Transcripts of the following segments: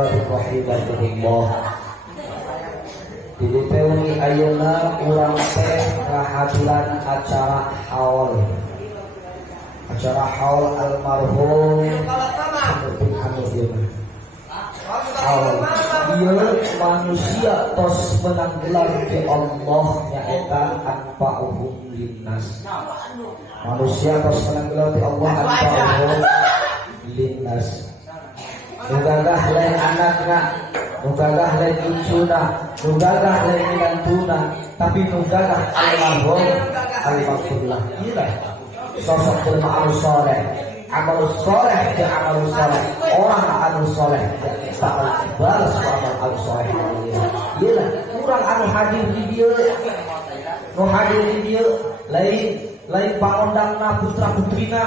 Bismillahirrahmanirrahim. Di teori ayeuna urang teh ngahadiran acara haul. Acara haul almarhum Ieu manusia tos menang gelar di Allah nyaeta anfa'uhum linnas. Manusia tos menang gelar di Allah anfa'uhum linnas. Nugagah lain anakna, nugagah lain cucuna, nugagah lain mantuna, tapi nugagah almarhum al-maghfirlah. Iya sosok bermaul soleh, amal soleh ke amal soleh, orang amal soleh tak balas amal soleh. Iya kurang anu hadir di dia, nu hadir di dia lain pangondangna putra putrina,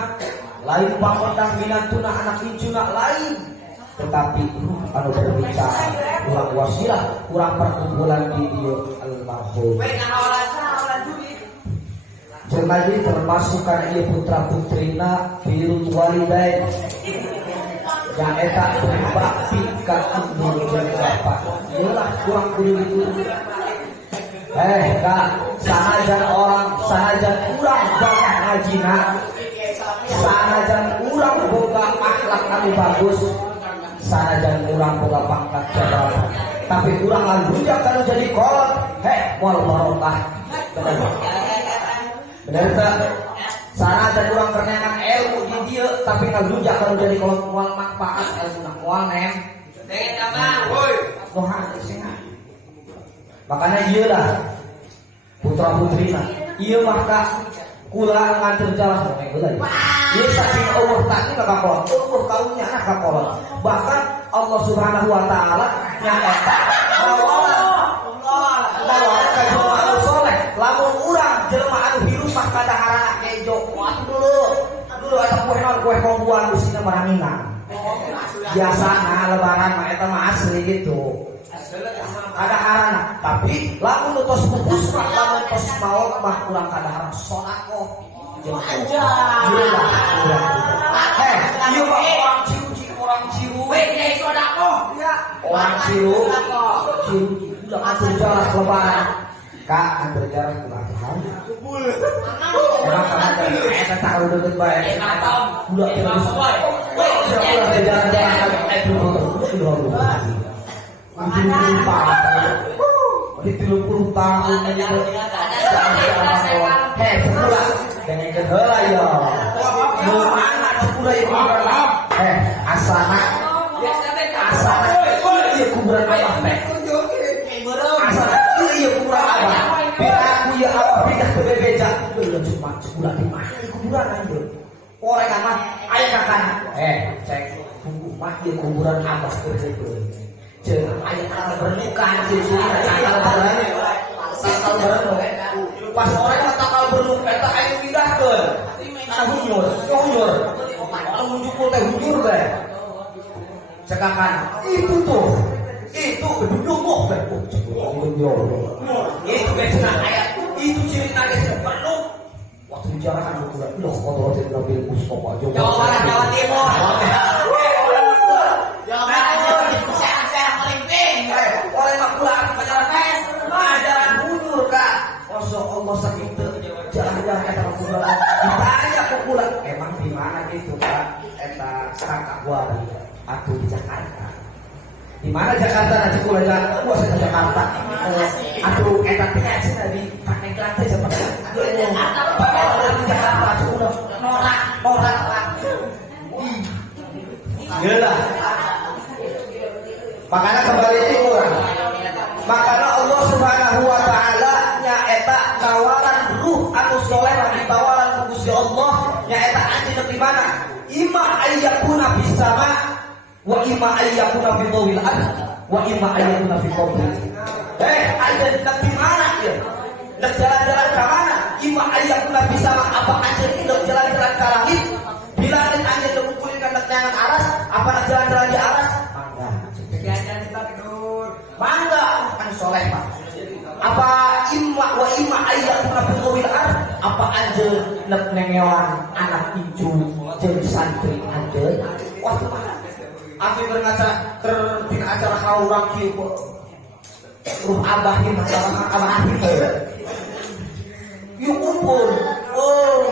lain pangondang minantuna anak incuna lain. Tetapi anu berbicara kurang wasilah, kurang perkumpulan di dia almarhum. Jadi termasukkan ia putra putrina firul walidain yang eta berbakti ka ibu jeung bapak. Iyalah kurang kudu itu. Kak, sanajan urang boga ngajina, sanajan urang boga akhlak anu bagus, sanajan urang boga pangkat jabatan, tapi urang albuja kalau jadi kolot, moal barokah. Bener tak? Sanajan urang kerenangan ilmu di dia, tapi albuja kalau jadi kolot moal manfaat ilmu nak moal nem. Dengan apa? Woi, Tuhan sing. Makanya iyalah putra putrina, iya maka kula nganter jalan mulai. Iya saking Allah tadi nggak kolot, Allah kaunya nggak kolot. Bahkan Allah Subhanahu Wa Taala nyata Allah kajelma anu soleh, lamun urang jelma anu hirup mah kadaharana kejo. Dulu ada kue kombuan di sini maramina. Biasana lebaran mah eta mah asli gitu. Kadaharana, tapi lamun tos pupus mah lamun tos maot mah kurang kadaharan sodaqoh. Aja. Ieu mah orang ciru. Weh, sodaqoh. Iya. Orang ciru. Udah ngatur jarak lebaran. Kak, ngatur jarak kebakaran. Kubul. Emang kada eta tahu deukeut bae. Udah terus. Udah jalan-jalan itu. Di 30 tahun ini sebulan dengan kedua ya mana sebulan itu asana iya kuburan apa asana iya kuburan apa piraku ya apa pindah ke bebeja belum cuma sebulan di mana kuburan aja orang kan ayah kakak cek mah iya kuburan apa seperti jangan ayat berluka jadi takal berluka pas orang takal berluka eta ayo pindahkeun hujur teh hujur bae cekakan itu duduk teh itu cenah ayat itu cerita geus perlu waktu bicara anu kuda loh kotor Nabi Mustafa Jawa Timur Allah sakit jalan-jalan eta kuburan ditanya ke pulang emang di mana gitu Pak eta kakak gua aku di Jakarta di mana Jakarta nanti gua gua ke Jakarta aku eta teh di Paneglang teh seperti di Jakarta aku udah norak iyalah makanya kembali itu orang makanya Allah Subhanahu Wa Taala nyaeta tawaran ruh anu soleh di tawaran Gusti Allah nyaeta anjeun di mana imma ayyakuna bis sama wa imma ayyakuna fi tawil ard wa imma ayyakuna fi qabri anjeun di mana ya dak jalan-jalan ke mana imma ayyakuna bis sama apa anjeun itu jalan-jalan ke langit bila anjeun kumpulin ka nyangan aras apa jalan-jalan di aras mangga kan soleh Pak apa imma wa imma ayyakuna fi tawil ard apa anjeun nek nengewan anak icu jeung santri anjeun waktu mana Aku beracara tina acara haurang kieu ruh abah ieu masalah abah ieu. Yuk kumpul. Oh,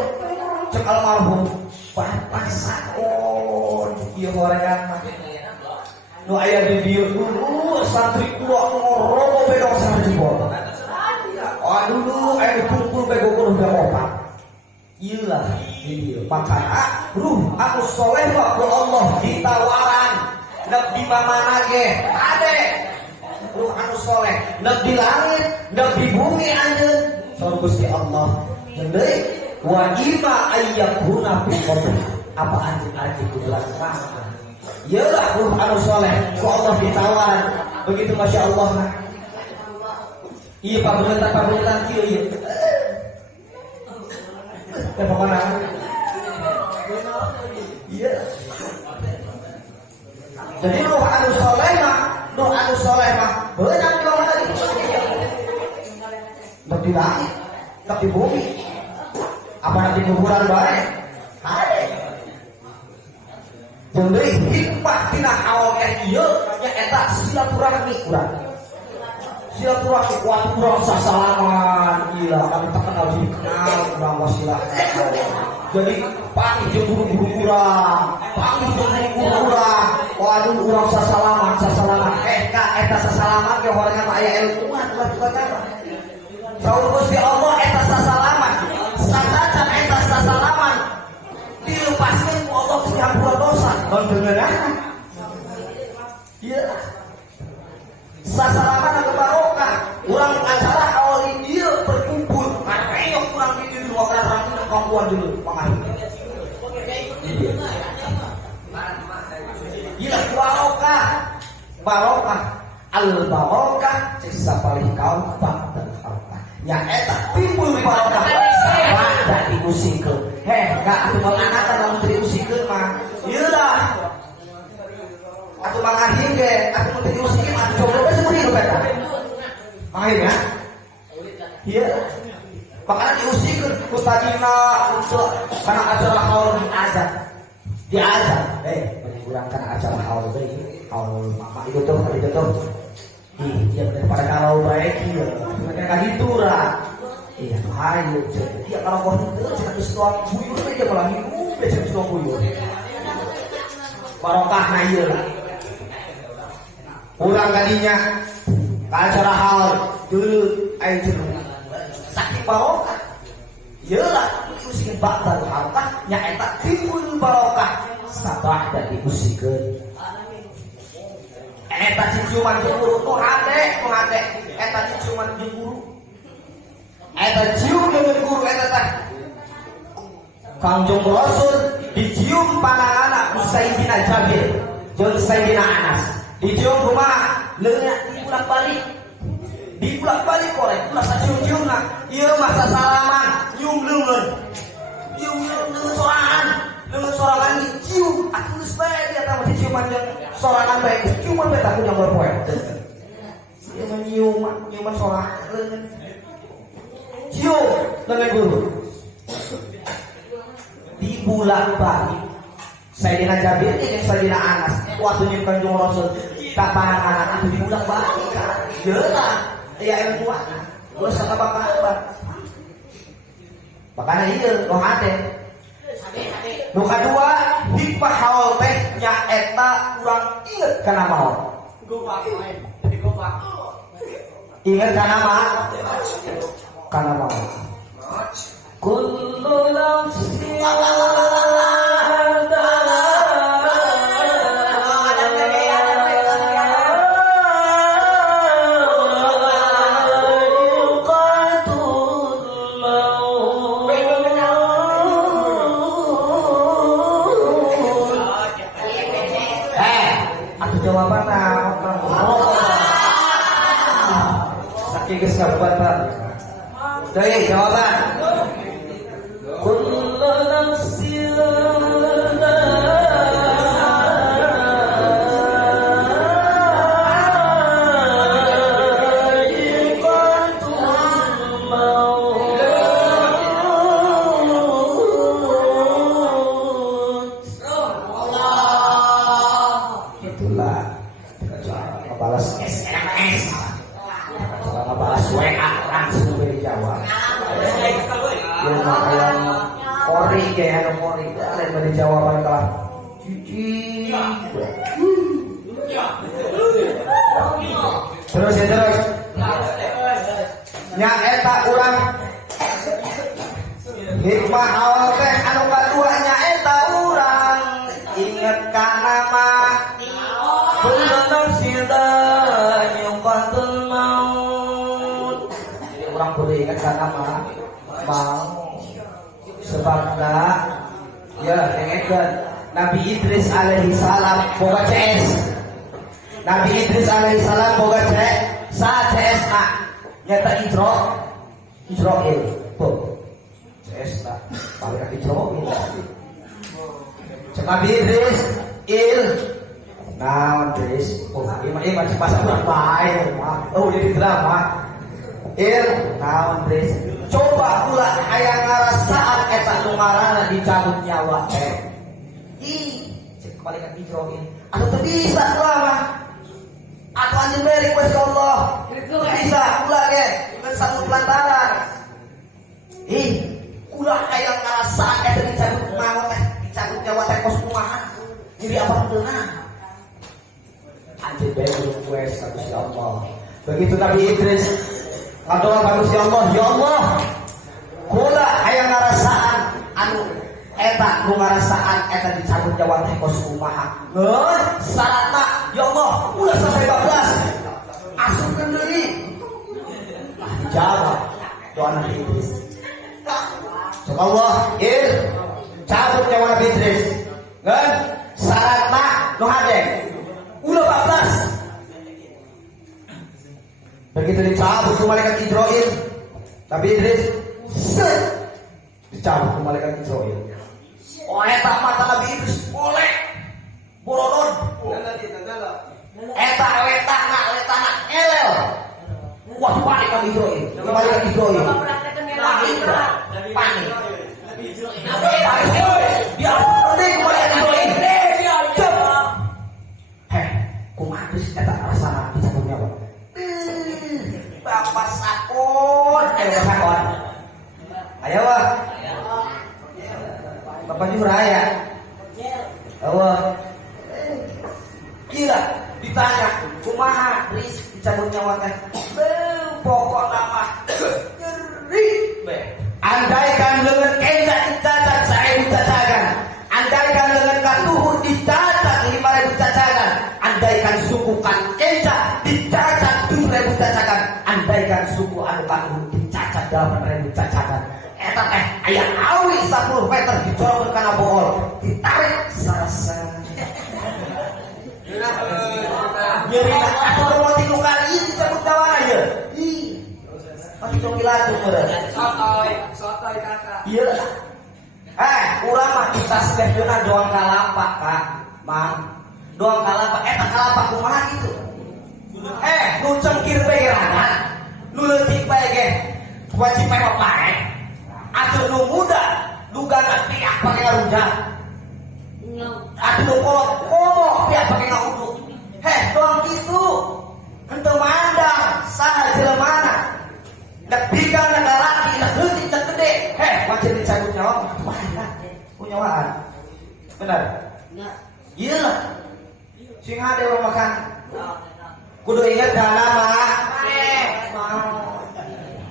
cek almarhum pasaon ieu gorengan mah. Nu aya di dieu dulu santri kula ngorobo bedog sarjibol. Aduh, aya dikumpul bego kudu beropat. Iyalah ini makanya ruh anu soleh mah ku Allah ditawaran neuk di mana ge ade ruh anu soleh neuk di langit neuk di bumi anjeun saur Gusti Allah deui wa ima ayyakuna fi qabr apa anjeun kudu laksana iyalah ruh anu soleh ku Allah ditawaran begitu masya Allah iya pemerintah kieu ieu mana? Iya. Jadi ruh anu soleh mah, beunang di mana lagi? Di langit, di bumi. Apa nanti kuburan bae? Hade. Jadi hikmah tina awal ieu nya eta silaturahmi urang. Silaturahmi kuat urang sasalaman gila kami tak kenal dikenal urang wasilah. Jadi panggil jeung guru urang, panggil jeung guru urang, waduh urang sasalaman eta sasalaman ge horengan mah aya ilmuan ulah juga saur Gusti Allah eta sasalaman. Sanajan eta sasalaman dilepaskeun ku Allah Gusti hampura dosa. Mun beuneuran. Ieu sasalaman anu barokah urang acara awal ieu berkumpul kareok urang di dieu wakar rami kampuan dulu pangahi ieu barokah al barokah sisa paling kau dan harta nya eta timbul barokah pada diusikeun enggak atuh manganakan lamun diusikeun mah ieu dah atuh mangahing ge atuh mun diusikeun atuh coba seperti itu eta akhirnya iya makanya diusikeun ku tadina untuk kana acara haul diajak urang kana acara haul deui haul mama itu tuh iya daripada kalau baik ieu mereka kagitu ra iya hayu iya kalau kau henteu cenah geus tuang buyur teh ge malah hidup cenah tuang buyur barokahna ieu lah urang kadinya ka acara haul dulu aya jeung saking barokah ieu lah diusikeun bakal harta nya eta timbul barokah sabah dan diusikeun eta ciuman jeung guru nu hade eta ciuman jeung guru eta cium jeung guru eta teh Kangjeng Rasul dicium pananganna ku Sayyidina Jabir jeung Sayyidina Anas dicium kumaha leungeut dibulak-balik korek ulah sacium-ciumna ieu mah sasalaman nyium leungeun dengan sorangan cium atuh geus bae dia tah mah ciuman jeung sorangan bae ciuman bae tah punya poe ieu mah nyiuman sorangan cium dengan guru dibulak-balik Sayyidina Jabir jeung Sayyidina Anas waktu nyium Kanjeng Rasul ka panangan atuh dibulak-balik jelas aya ilmuan ulah sakabak-kabak makana ieu nu hade nu kadua hikmah haul teh nya eta urang inget kana maot inget kana maot kullu nafsin geus kabuatan. Deui jawaban. Kullu nafsin Itulah ngebalas SMS, ngebalas WA langsung dijawab. Yang makanya ori kayak ori, ada yang jawaban kalah cuci. Terus ya terus. Nya eta urang hikmah awal teh anu kadua nya eta urang inget kana mah bener sida nyukatul maut. Jadi urang kudu inget kana mah mau sebabna ya dengekeun Nabi Idris alaihi salam boga CS. Nabi Idris alaihi salam boga CS sa CS na nyata Israel tuh CS lah paling Israel Nabi Idris nah Idris ini masih pasang berbaik udah di drama nah Idris coba pula ayah ngarasaan eta numarana dicabut nyawa cek kembalikan Israel atau tuh bisa lah mah atau anjing beri ke Allah nggak bisa pula ke dengan satu pelantaran ulah kayak ngerasaan eta dicabut nyawa teh dicabut nyawa teh kos kumahan jadi apa benar anjing beri request ke Allah. Begitu Nabi Idris kadoa ka Allah, ya Allah kula aya ngarasaan anu eta nu ngarasaan eta dicabut nyawa teh kos kumaha syaratna ya Allah ulah sampai 12 asupkeun deui dijawab doa Nabi Idris sok Allah cabut nyawa Nabi Idris kan syaratna nu hadeng ulah 14 begitu dicabut ku malaikat Israil Nabi Idris dicabut ku malaikat Israil eta mata Nabi Idris oleh borodon eta letana elel wah panik Nabi Israil malaikat Israil panik dia panik malaikat Israil kumaha geus eta rasana dicabut nyawa Bapak sakon ayo sakon ayo wah Bapak Juraya gila ditanya kumaha Riz dicabut nyawa teh pokok nama ngeri andaikan leungeun kenca dicacat 1000 cacakan andaikan leungeun katuhur dicacat 5000 cacakan andaikan suku kan kenca dicacat 7000 cacakan andaikan suku anu katuhur dicacat 8000 cacakan eta teh aya awi 10 meter dicorongkeun kana bohol ditarik sarasa nyeri atuh mati nu kali dicabut nyawana ye mati tong kilatu meureun sotoy kakak ieu urang mah kita sedehna doang kalapak Kak Mang doang kalapak eta kalapak kumaha gitu nu cengkir bae gerangan nu leutik bae ge wajib bae pae atuh nu muda dugana piak pake ngarujak atuh nu kolot komo piak pake ngaudu doang gitu henteu mandang saha jelemana dak biga laki dak leutik dak gede wajib dicabut nyawa punyawaan benar iya lah sing hade urang makan kudu ingat dana mah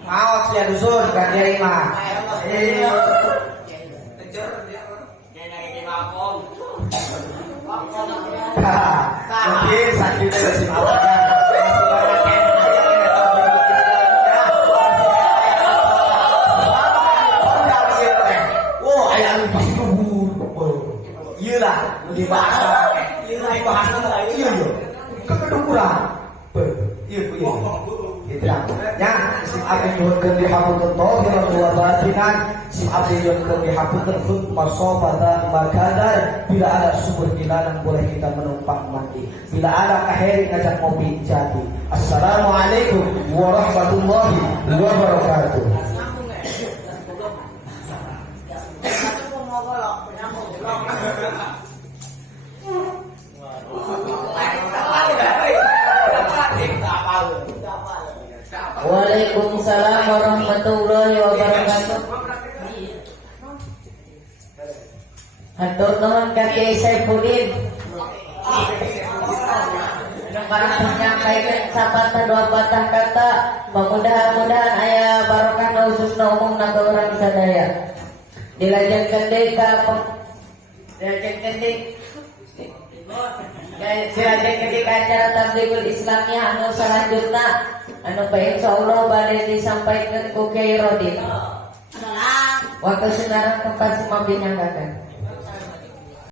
mau sia dusun kan dia mah mungkin sakit dari awalnya ayah lu pasti kubur iya lah dibahas iya kekedukuran iya ya sim abdi nyuhunkeun dihapunten tohiran wa batinan sim abdi nyuhunkeun dihapunten khutbah sobatan makadar bila ada sumur ilanan boleh kita menumpang mandi bila ada kaheri ngajak ngopi jadi. Assalamualaikum warahmatullahi wabarakatuh. Hatur nuhun ka Kiai Saifuddin. Barang menyampaikan sapatah dua patah kata, mudah-mudahan aya barokah na khususna umum na orang sadaya. Dilajenkeun deui ka dilajenkeun ka acara tabligul Islamiyah anu salanjutna anu bae insyaallah bade disampaikan ku Kiai Rodin. Waktu sekarang tempat semua binanggakan.